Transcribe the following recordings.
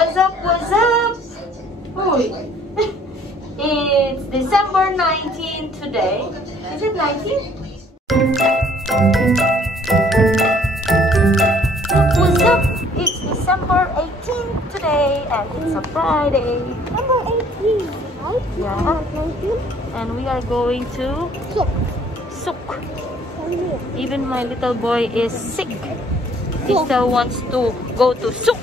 What's up? What's up? Uy. It's December 19 today. Is it 19? What's up? It's December 18 today and it's a Friday. Number 18, right? Yeah. 19? And we are going to Souk. Even my little boy is sick. He still wants to go to Souk.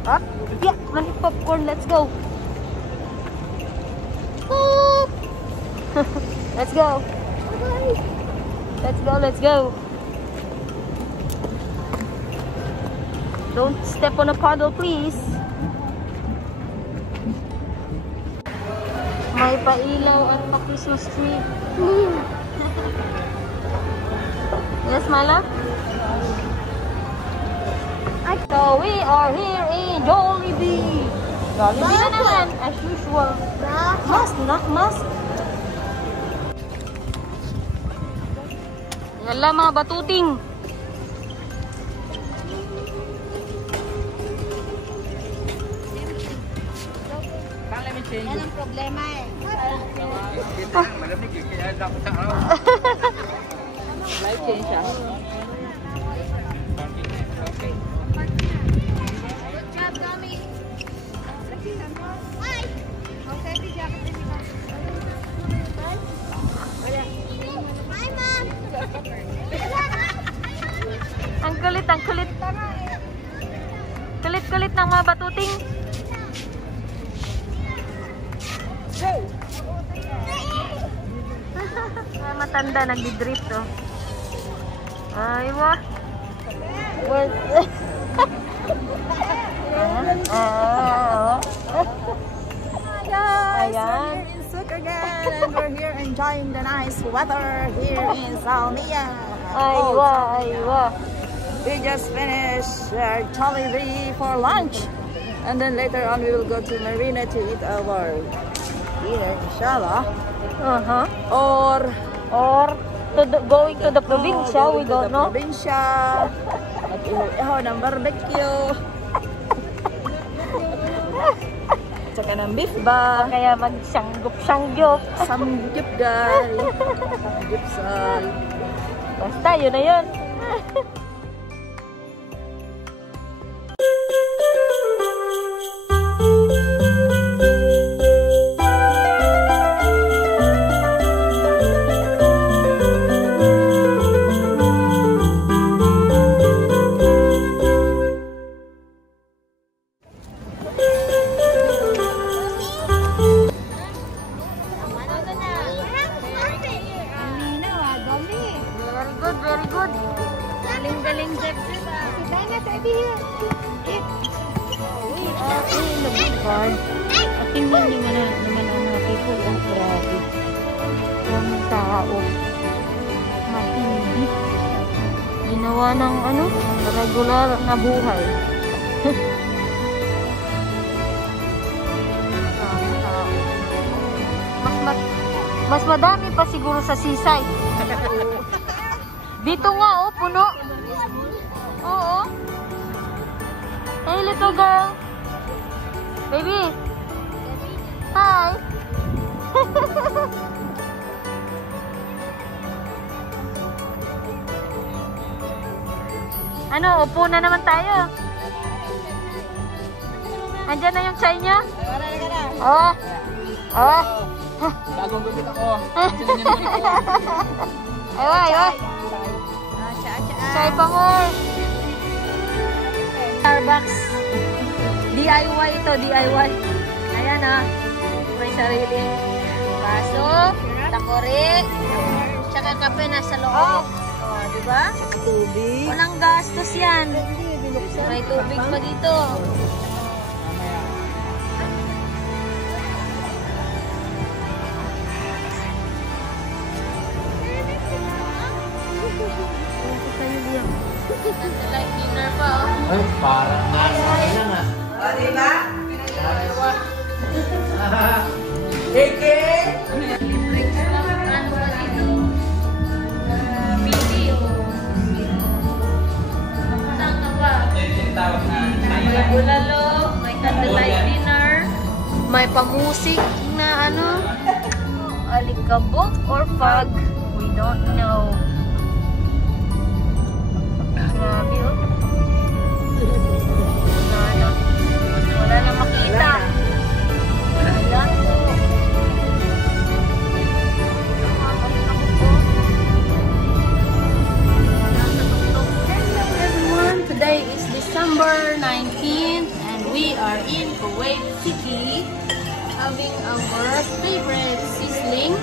Huh? Yeah, money popcorn. Let's go. Let's go. Let's go. Let's go. Don't step on a puddle, please. May pailaw at pa-Christmas tree. Yes, Mala? So we are here in Jollibee. Jollibee na naman, as usual. Must, not must. Yala mga batuting. Yan ang problema eh. Life change siya. Good job, Tommy. Hi! Hi, Mom! Ang kulit, ang kulit. Kulit-kulit ng mga batuting. Matanda, nagdi-drift oh. Ay, wah. What? Guys, we're here in Souk again and we're here enjoying the nice weather here in Salmiya. Aywa, aywa. We just finished Jollibee for lunch and then later on we will go to Marina to eat our dinner, inshallah. Or Going to the probinsya, we don't know. Probinsya. At iho ng barbecue. Tsaka ng beef ba? Kaya mag-syanggop-syanggop. Samgyup guys. Samgyupsal. Basta, yun na yun. Very good. Galing-galing, Jeff. We are in the boulevard. At tingnan nyo naman ang mga people. Oh, grabe. Ang tao. Matindi. Ginawa ng regular na buhay. Ang tao. Mas madami pa siguro sa seaside. Dito nga, oh, puno. Oo. Hey, little girl. Baby. Hi. Ano, upo na naman tayo. Andyan na yung chai niya? Oh. Oh. Bagong gulit ako. Aywa, aywa. Chai pa more. Starbucks. DIY ito, DIY. Ayan ah. May sariling baso, takore, tsaka kape nasa loob. Oh, diba? Tubig. Walang gastos yan. May tubig pa dito. Like dinner pa oh. Ay, parang nasa lang ah. O, diba? Ano ba dito? Pili oh. May pamusik na ano, alikabok or fog. We don't know. Grabe oh. Wala na makita. Ayan po. Hello everyone. Today is December 19th and we are in Kuwait City having our favorite sizzling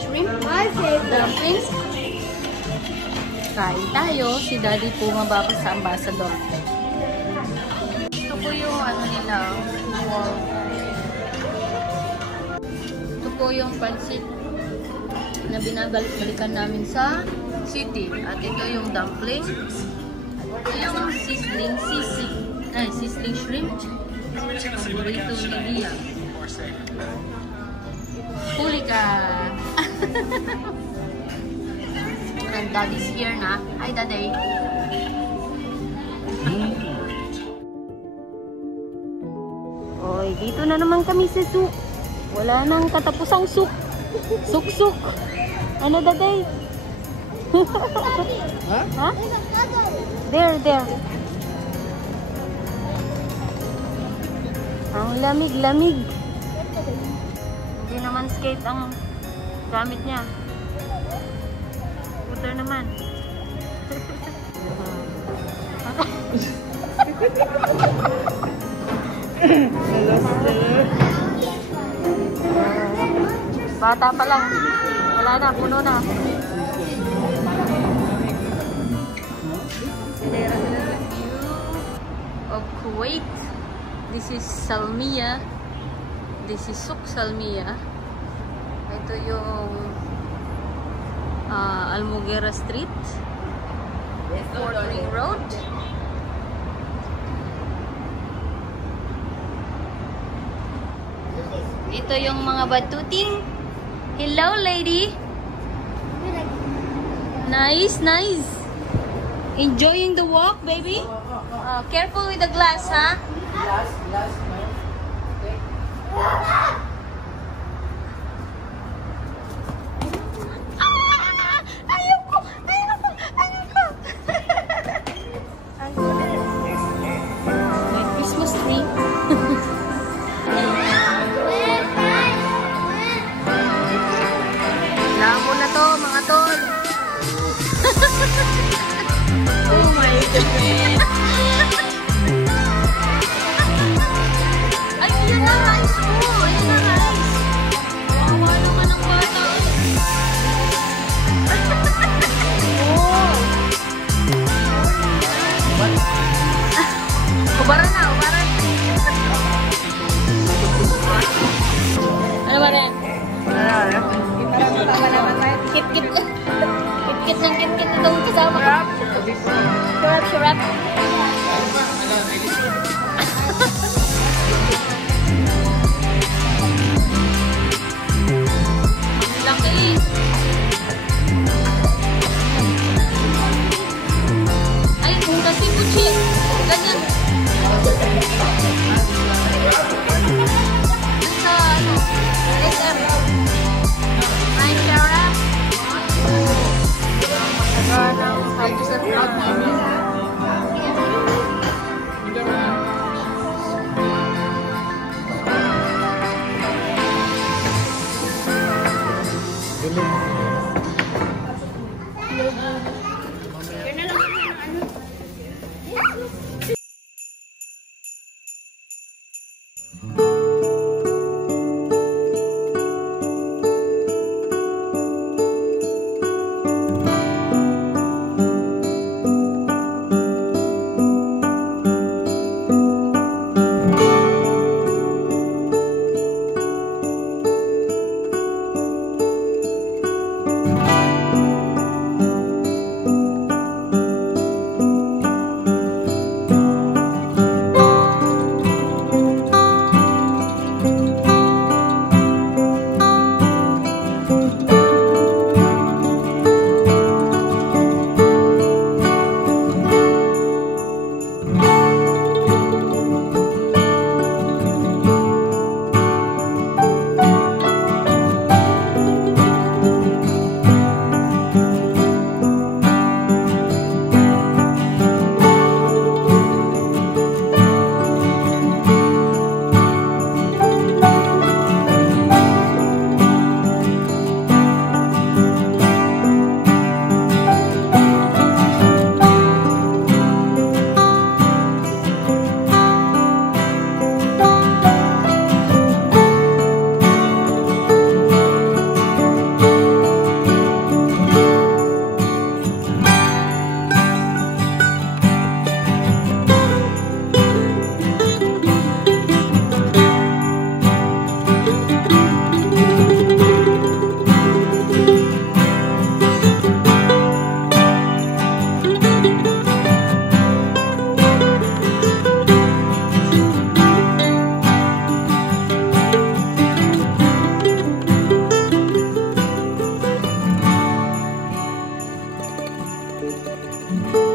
shrimp dumplings. Kain tayo. Si Daddy po mababa sa Ambassador. Ito po yung ano nila. Ito po yung pansit na binabalik-balikan namin sa city. At ito yung dumpling. At ito yung sizzling shrimp. Paborito ni Lia. Huli ka! And Daddy's here na. Hi, Daddy. Oy, dito na naman kami sa souk. Wala nang katapusang souk. Suk-suk. Ano, Daddy? Ha? There. Ang lamig-lamig. Hindi naman skate ang gamit niya. Scooter naman. Bata pa lang. Wala na, puno na. There is a view of Kuwait. This is Salmiya. This is Souk Salmiya. Ito yung Almugera Street. Fort Ring Road. Ito yung mga batuting. Hello, lady. Nice. Enjoying the walk, baby? Careful with the glass, ha? Glass, okay. Ayoko! May Christmas tree. Lamo na to, mga tol. Oh my God. Ay, yun na rice po. Ayun na rice. Wawa naman ang bata. Oh. Ubaran na. Ano ba rin? Kit-kit itong kasama. Syrup. Laki. Ay, kung kasi kuchi. Ganyan. Sa ano? SM. Ay, syrup. Habis sa crowd namin. Bye.